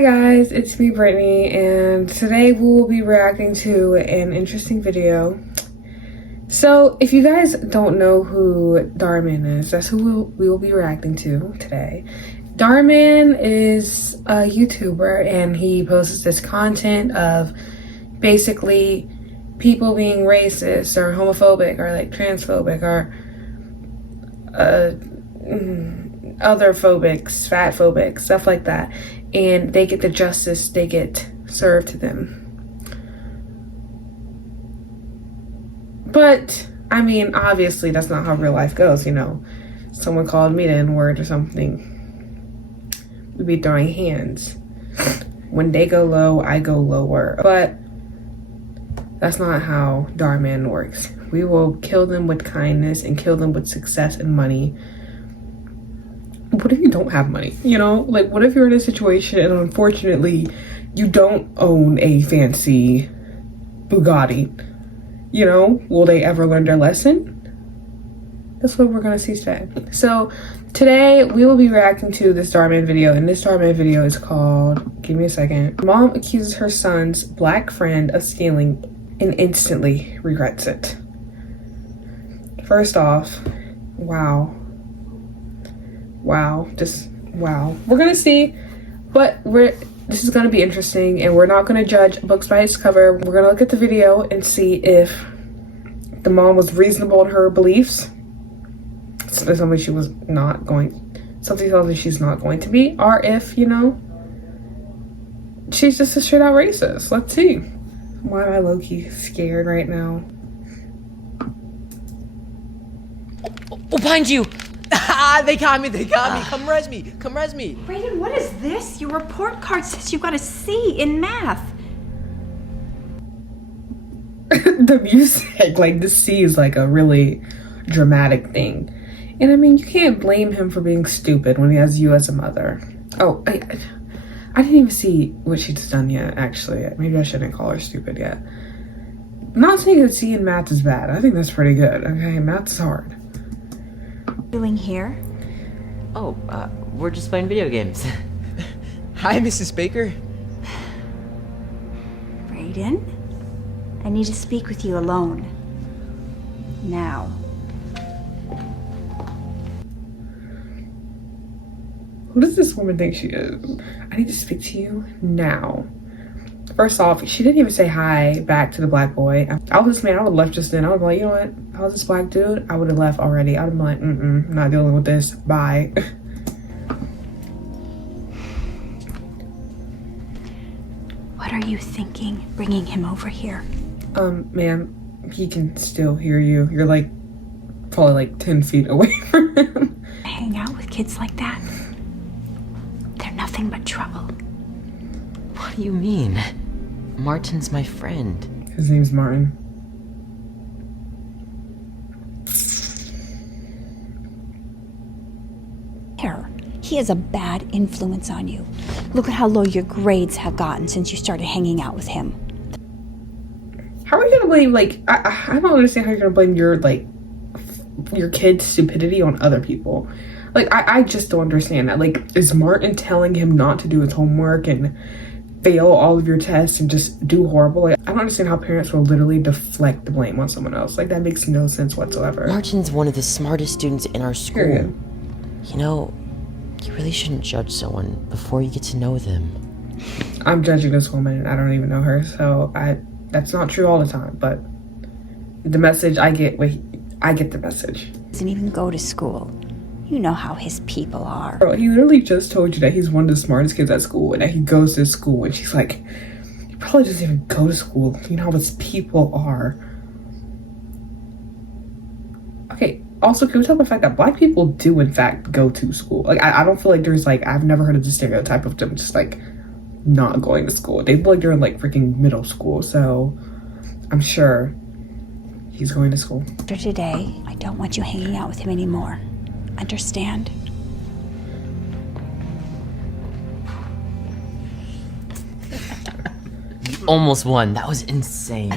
Hi guys, it's me Brittany, and today we will be reacting to an interesting video. So if you guys don't know who Dhar Mann is, that's who we will be reacting to today. Dhar Mann is a YouTuber and he posts this content of basically people being racist or homophobic or like transphobic or other phobics, fat phobic, stuff like that. And they get the justice they get served to them. But I mean, obviously that's not how real life goes, you know. Someone called me the N-word or something, we'd be throwing hands. When they go low, I go lower. But that's not how Dhar Mann works. We will kill them with kindness and kill them with success and money. What if you don't have money? You know, like what if you're in a situation and unfortunately you don't own a fancy Bugatti? You know, will they ever learn their lesson? That's what we're gonna see today. So today we will be reacting to this Dhar Mann video, and this Dhar Mann video is called, give me a second. Mom accuses her son's black friend of stealing and instantly regrets it. First off, wow. Just wow. We're gonna see, but this is gonna be interesting, and we're not gonna judge books by its cover. We're gonna look at the video and see if the mom was reasonable in her beliefs. Something she was not going, something she's not going to be, or if, you know, she's just a straight out racist. Let's see. Why am I low-key scared right now? Oh, behind you! Ah, they got me. Come res me. Brayden, what is this? Your report card says you got a C in math. The music, like the C is like a really dramatic thing. And I mean, you can't blame him for being stupid when he has you as a mother. Oh, I didn't even see what she's done yet, actually. Maybe I shouldn't call her stupid yet. I'm not saying that C in math is bad. I think that's pretty good, okay? Math's hard. Doing here? Oh, we're just playing video games. Hi, Mrs. Baker. Brayden, I need to speak with you alone. Now. Who does this woman think she is? I need to speak to you now. First off, she didn't even say hi back to the black boy. I was this man, I would have left just then. I would be like, you know what? I was this black dude, I would have left already. I would have been like, I'm not dealing with this. Bye. What are you thinking, bringing him over here? Ma'am, he can still hear you. You're like, probably like 10 feet away from him. Hang out with kids like that? They're nothing but trouble. What do you mean? Martin's my friend. His name's Martin. Here, he is a bad influence on you. Look at how low your grades have gotten since you started hanging out with him. How are you gonna blame, like, I don't understand how you're gonna blame your, like, your kid's stupidity on other people. Like, I just don't understand that. Like, is Martin telling him not to do his homework and fail all of your tests and just do horrible? Like, I don't understand how parents will literally deflect the blame on someone else. Like, that makes no sense whatsoever. Martin's one of the smartest students in our school. Period. You know, you really shouldn't judge someone before you get to know them. I'm judging this woman and I don't even know her, so that's not true all the time, but the message I get the message. Doesn't even go to school. You know how his people are. Bro, he literally just told you that he's one of the smartest kids at school and that he goes to school, and she's like, he probably doesn't even go to school. You know how his people are. Okay, also, can we talk about the fact that black people do in fact go to school? Like, I don't feel like there's like, I've never heard of the stereotype of them just like not going to school. They feel like they're in like freaking middle school, so I'm sure he's going to school. After today, I don't want you hanging out with him anymore. Understand? You almost won. That was insane.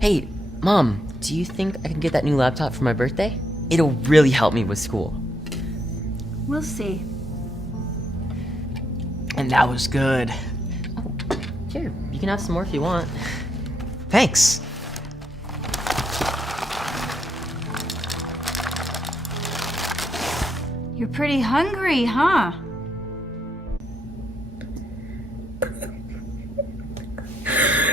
Hey, Mom, do you think I can get that new laptop for my birthday? It'll really help me with school. We'll see. And that was good. Oh, here, you can have some more if you want. Thanks. You're pretty hungry, huh?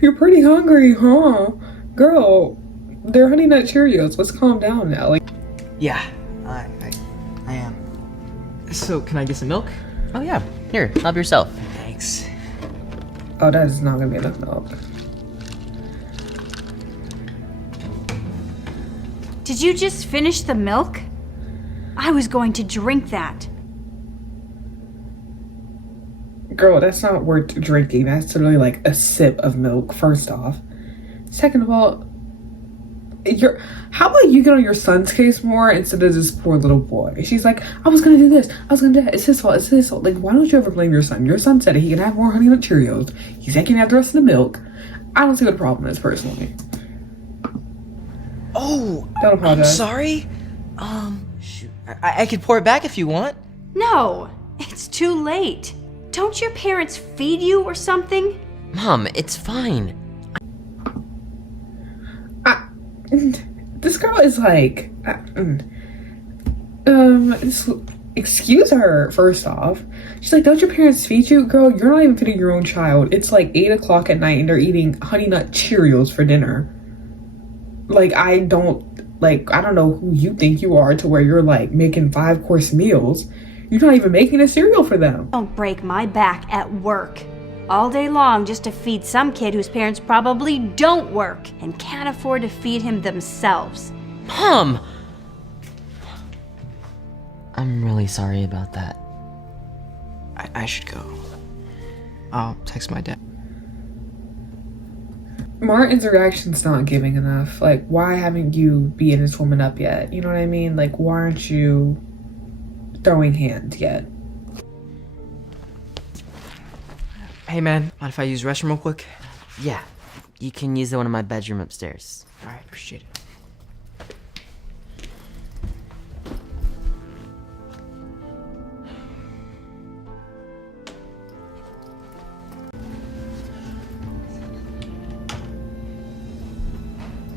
You're pretty hungry, huh? Girl, they're Honey Nut Cheerios. Let's calm down now. Like, Yeah, I am. So, can I get some milk? Oh yeah, here, help yourself. Thanks. oh, that is not gonna be enough milk. Did you just finish the milk? I was going to drink that. Girl, that's not worth drinking. That's literally like a sip of milk, first off. Second of all, how about you get on your son's case more instead of this poor little boy? She's like, I was gonna do this, I was gonna do that. It's his fault, it's his fault. Like, why don't you ever blame your son? Your son said he can have more Honey Nut Cheerios. He said he can have the rest of the milk. I don't see what the problem is, personally. Oh, Don't I'm apologize. sorry. Shoot. I could pour it back if you want. No, it's too late. Don't your parents feed you or something? Mom, it's fine. This girl is like, excuse her, first off. She's like, don't your parents feed you? Girl, you're not even feeding your own child. It's like 8 o'clock at night and they're eating Honey Nut Cheerios for dinner. Like, I don't know who you think you are to where you're like making 5-course meals. You're not even making a cereal for them. Don't break my back at work. All day long just to feed some kid whose parents probably don't work and can't afford to feed him themselves. Mom! I'm really sorry about that. I should go. I'll text my dad. Martin's reaction's not giving enough. Like, why haven't you beaten this woman up yet? You know what I mean? Like, why aren't you throwing hands yet? Hey man, mind if I use the restroom real quick? Yeah, you can use the one in my bedroom upstairs. Alright, appreciate it.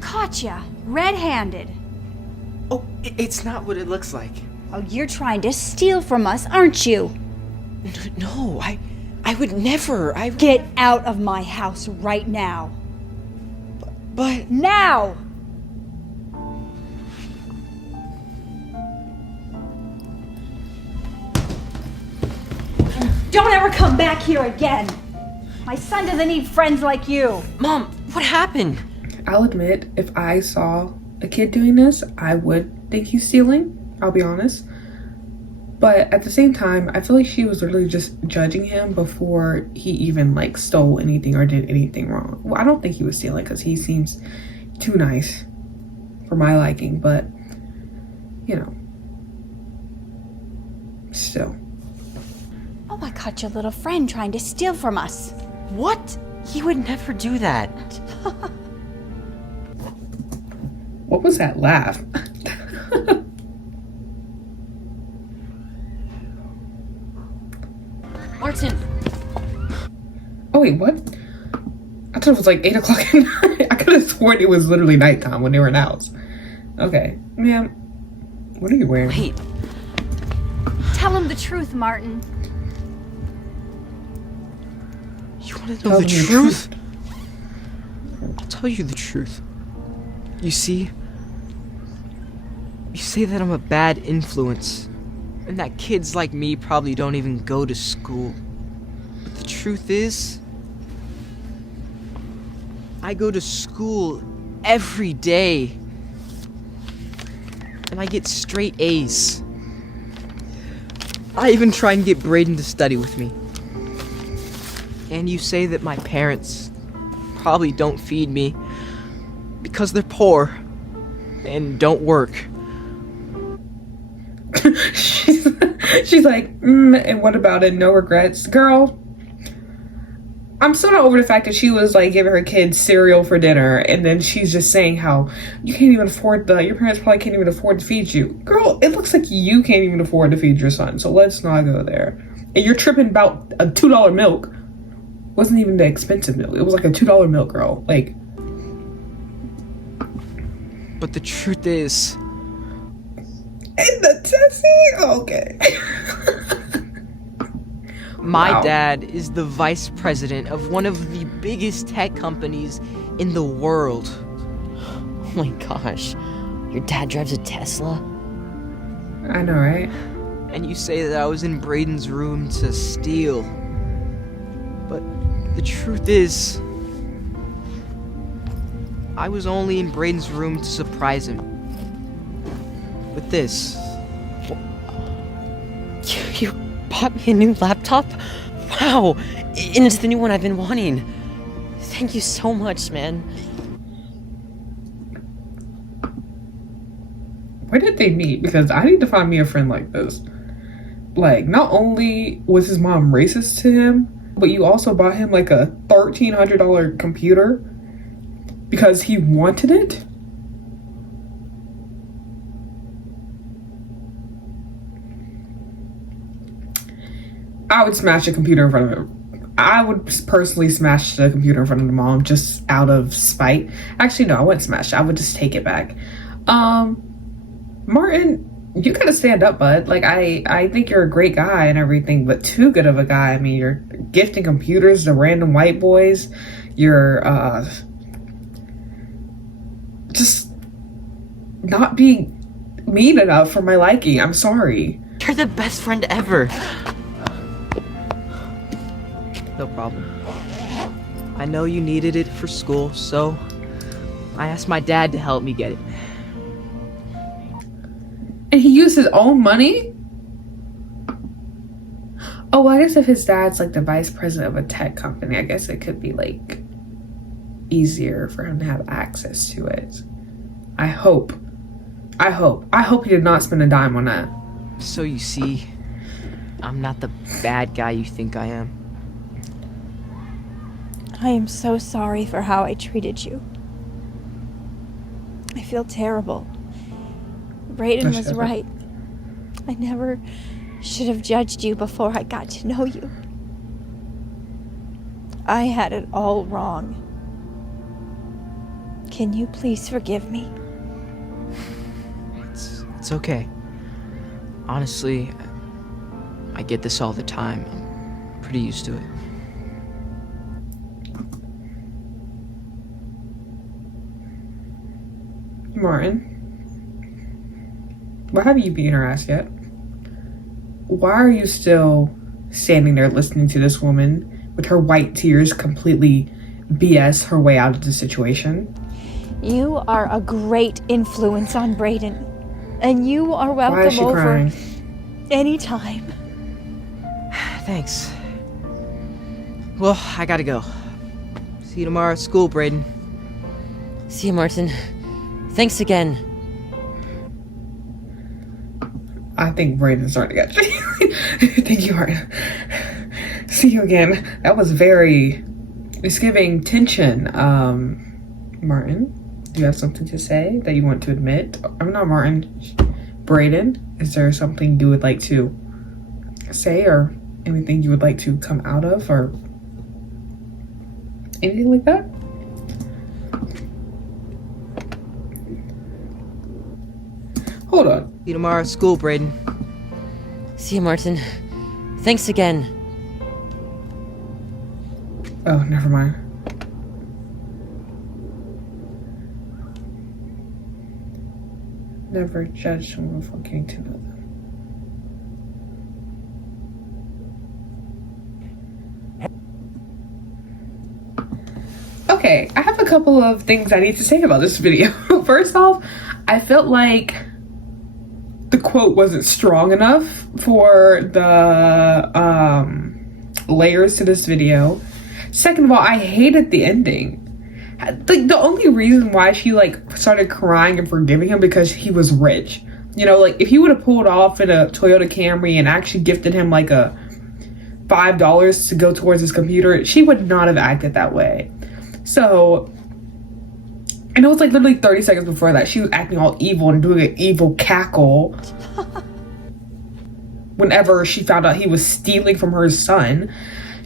Gotcha, red-handed. Oh, it's not what it looks like. Oh, you're trying to steal from us, aren't you? No, I would never. Get out of my house right now. But Now! Don't ever come back here again. My son doesn't need friends like you. Mom, what happened? I'll admit, if I saw a kid doing this, I would think he's stealing. I'll be honest. But at the same time, I feel like she was literally just judging him before he even like stole anything or did anything wrong. Well, I don't think he was stealing because he seems too nice for my liking, but you know, still. Oh, I caught your little friend trying to steal from us. What? He would never do that. What was that laugh? Martin! Oh wait, what? I thought it was like 8 o'clock at night. I could have sworn it was literally nighttime when they were in the house. Okay, ma'am, what are you wearing? Wait, Tell him the truth, Martin. you want to Tell know the me the truth? I'll tell you the truth. You see, you say that I'm a bad influence, and that kids like me probably don't even go to school. But the truth is, I go to school every day, and I get straight A's. I even try and get Braden to study with me. And you say that my parents probably don't feed me because they're poor and don't work. she's like, and what about it? No regrets, girl. I'm still not over the fact that she was like giving her kids cereal for dinner, and then she's just saying how you can't even afford your parents probably can't even afford to feed you. Girl, it looks like you can't even afford to feed your son, so let's not go there. And you're tripping about a $2 milk. Wasn't even the expensive milk. It was like a $2 milk, girl. Like. But the truth is, In the Tessie? Okay. my Wow. dad is the vice president of one of the biggest tech companies in the world. Oh my gosh. Your dad drives a Tesla? I know, right? And you say that I was in Braden's room to steal. But the truth is, I was only in Braden's room to surprise him. With this. You bought me a new laptop? Wow. And it's the new one I've been wanting. Thank you so much, man. Where did they meet? Because I need to find me a friend like this. Like, not only was his mom racist to him, but you also bought him like a $1,300 computer because he wanted it? I would smash a computer in front of him. I would personally smash the computer in front of the mom just out of spite. Actually, no, I wouldn't smash it. I would just take it back. Martin, you gotta stand up, bud. Like, I think you're a great guy and everything, but too good of a guy. I mean, you're gifting computers to random white boys. You're, just not being mean enough for my liking. I'm sorry. You're the best friend ever. No problem. I know you needed it for school, so I asked my dad to help me get it. And he used his own money? Oh, well, I guess if his dad's like the vice president of a tech company, I guess it could be like easier for him to have access to it. I hope he did not spend a dime on that. So you see, I'm not the bad guy you think I am. I am so sorry for how I treated you. I feel terrible. Braden was right. I never should have judged you before I got to know you. I had it all wrong. Can you please forgive me? It's okay. Honestly, I get this all the time. I'm pretty used to it. Martin, why haven't you beaten her ass yet? Why are you still standing there listening to this woman with her white tears completely BS her way out of the situation? You are a great influence on Braden, and you are Why is welcome she over crying? anytime. Thanks. Well, I gotta go. See you tomorrow at school, Braden. See you, Martin. Thanks again. I think Braden's starting to get you. Thank you, Martin. See you again. That was it's giving tension. Martin, do you have something to say that you want to admit? I'm not Martin. Braden, is there something you would like to say or anything you would like to come out of or anything like that? Hold on. See you tomorrow at school, Braden. See you, Martin. Thanks again. Oh, never mind. Never judge someone before getting to know them. Okay, I have a couple of things I need to say about this video. First off, I felt like the quote wasn't strong enough for the layers to this video. Second of all, I hated the ending. Like, the only reason why she like started crying and forgiving him because he was rich. You know, like if he would have pulled off in a Toyota Camry and actually gifted him like a $5 to go towards his computer, she would not have acted that way. So, and it was like literally 30 seconds before that, she was acting all evil and doing an evil cackle. whenever she found out he was stealing from her son.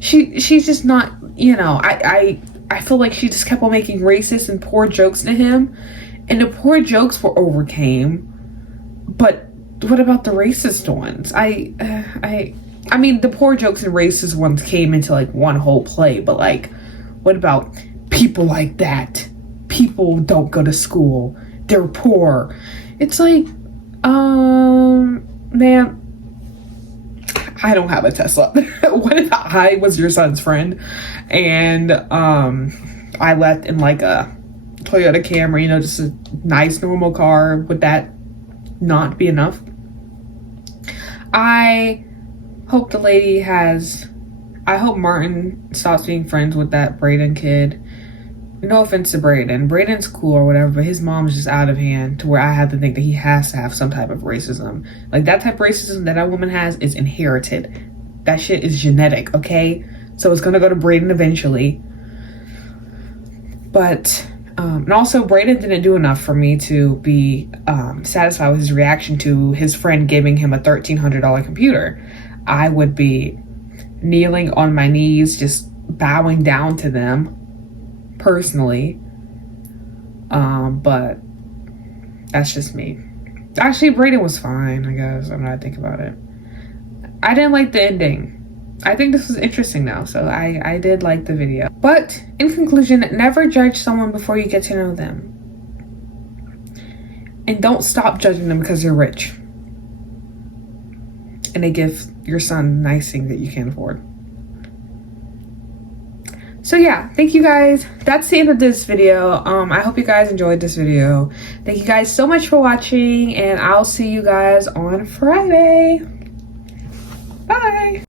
She's just not, you know, I feel like she just kept on making racist and poor jokes to him, and the poor jokes were overcame. But what about the racist ones? I mean, the poor jokes and racist ones came into like one whole play, but like, what about people like that? People don't go to school. They're poor. It's like, man, I don't have a Tesla. What if I was your son's friend and I left in like a Toyota Camry, you know, just a nice normal car? Would that not be enough? I hope the lady I hope Martin stops being friends with that Brayden kid. No offense to Brayden. Brayden's cool or whatever, but his mom's just out of hand to where I have to think that he has to have some type of racism. Like, that type of racism that woman has is inherited. That shit is genetic, okay? So it's gonna go to Brayden eventually. But, and also Brayden didn't do enough for me to be satisfied with his reaction to his friend giving him a $1,300 computer. I would be kneeling on my knees, just bowing down to them personally, but that's just me. Actually, Brayden was fine, I guess. I'm not thinking about it. I didn't like the ending. I think this was interesting though, so I did like the video. But in conclusion, never judge someone before you get to know them, and don't stop judging them because they're rich and they give your son nice things that you can't afford. So yeah, thank you guys. That's the end of this video. I hope you guys enjoyed this video. Thank you guys so much for watching, and I'll see you guys on Friday. Bye.